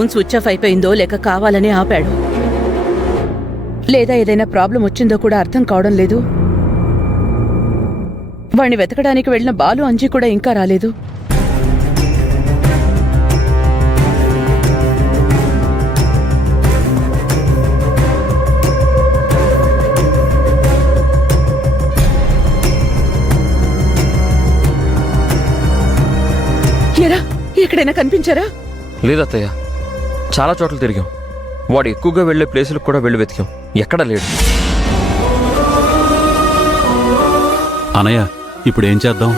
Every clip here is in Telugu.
ఫోన్ స్విచ్ ఆఫ్ అయిపోయిందో లేక కావాలనే ఆపాడు, లేదా ఏదైనా ప్రాబ్లం వచ్చిందో కూడా అర్థం కావడం లేదు. వాణ్ణి వెతకడానికి వెళ్లిన బాలు అంజీ కూడా ఇంకా రాలేదు. ఎరా, ఎక్కడైనా కనిపించారా? లేదత్తయ్య, చాలా చోట్ల తిరిగాం. వాడు ఎక్కువగా వెళ్లే ప్లేసులకు కూడా వెళ్ళి వెతికాం, ఎక్కడా లేడు. అనయ్య, ఇప్పుడేం చేద్దాం?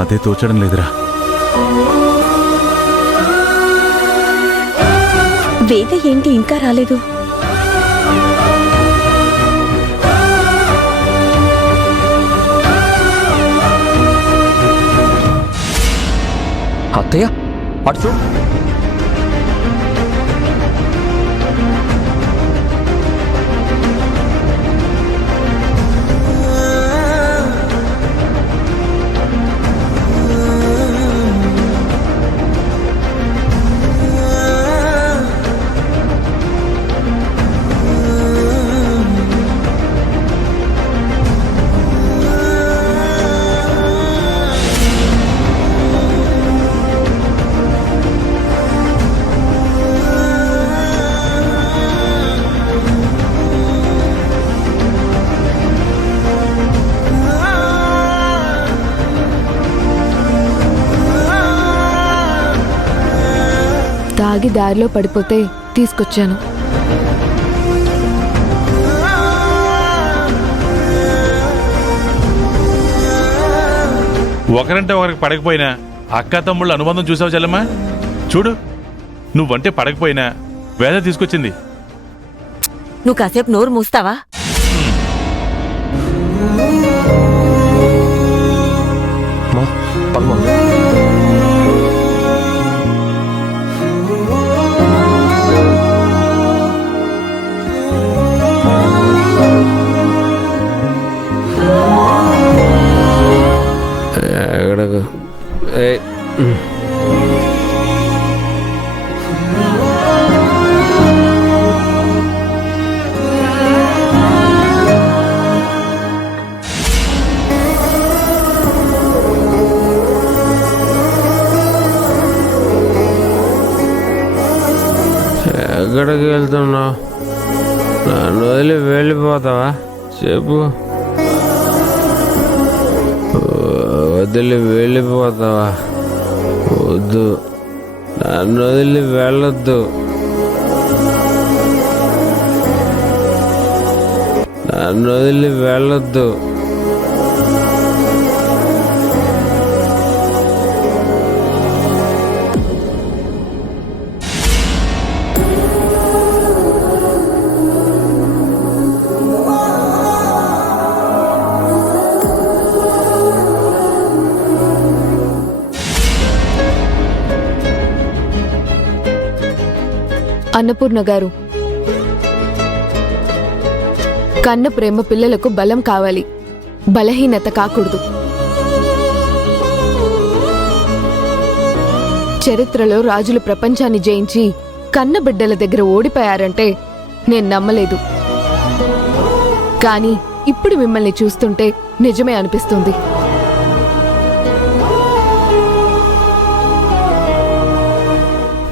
అదే తోచడం లేదురా. వేద ఏంటి ఇంకా రాలేదు? అత్తయ్య, అటు చూడు. తాగి దారిలో పడిపోతే తీసుకొచ్చాను. ఒకరంటే ఒకరికి పడకపోయినా అక్క తమ్ముళ్ళ అనుబంధం చూసావు చెల్లమ్మా. చూడు, నువ్వంటే పడకపోయినా వేద తీసుకొచ్చింది. నువ్వు కాసేపు నోరు మూస్తావా? ఎక్కడికి వెళ్తున్నావు? నన్ను వదిలి వెళ్ళిపోతావా? చెప్పు. వదిలి వెళ్ళిపోతావా? వద్దు, నన్ను వదిలి వెళ్ళొద్దు. నన్ను వదిలి వెళ్ళొద్దు. అన్నపూర్ణ గారు, కన్న ప్రేమ పిల్లలకు బలం కావాలి, బలహీనత కాకూడదు. చరిత్రలో రాజులు ప్రపంచాన్ని జయించి కన్న బిడ్డల దగ్గర ఓడిపోయారంటే నేను నమ్మలేదు. కానీ ఇప్పుడు మిమ్మల్ని చూస్తుంటే నిజమే అనిపిస్తుంది.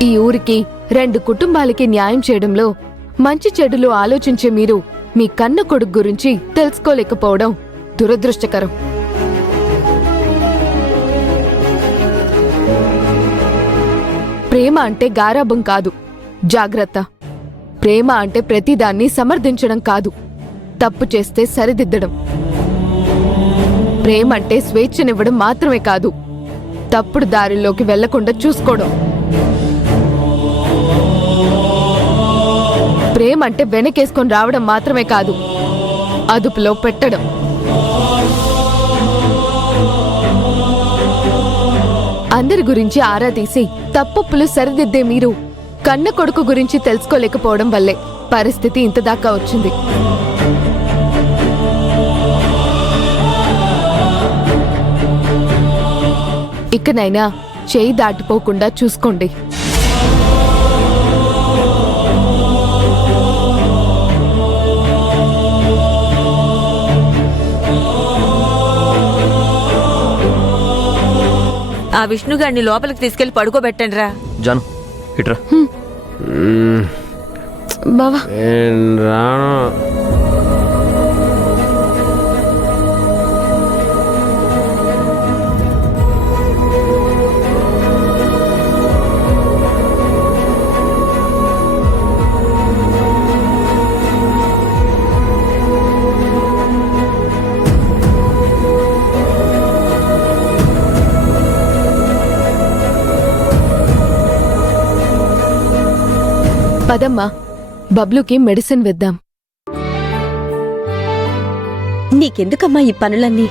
ఈ ఊరికి 2 కుటుంబాలకి న్యాయం చేయడంలో మంచి చెడులు ఆలోచించే మీరు మీ కన్న కొడుకు గురించి తెలుసుకోలేకపోవడం దురదృష్టకరం. ప్రేమ అంటే గారాబం కాదు, జాగ్రత్త. ప్రేమ అంటే ప్రతిదాన్ని సమర్థించడం కాదు, తప్పు చేస్తే సరిదిద్దడం. ప్రేమ అంటే స్వేచ్ఛనివ్వడం మాత్రమే కాదు, తప్పుడు దారిలోకి వెళ్లకుండా చూసుకోవడం. ప్రేమ అంటే వెనకేసుకొని రావడం మాత్రమే కాదు, అదుపులో పెట్టడం. అందరి గురించి ఆరా తీసి తప్పులు సరిదిద్దే మీరు కన్న కొడుకు గురించి తెలుసుకోలేకపోవడం వల్లే పరిస్థితి ఇంతదాకా వచ్చింది. ఇకనైనా చేయి దాటిపోకుండా చూసుకోండి. ఆ విష్ణుగాడిని లోపలికి తీసుకెళ్లి పడుకోబెట్టండి రా. జాను ఇట్రా. బావా నేను రాను. పదమ్మా, బబ్లుకి మెడిసిన్ వేద్దాం. నీకెందుకమ్మా ఈ పనులన్నీ?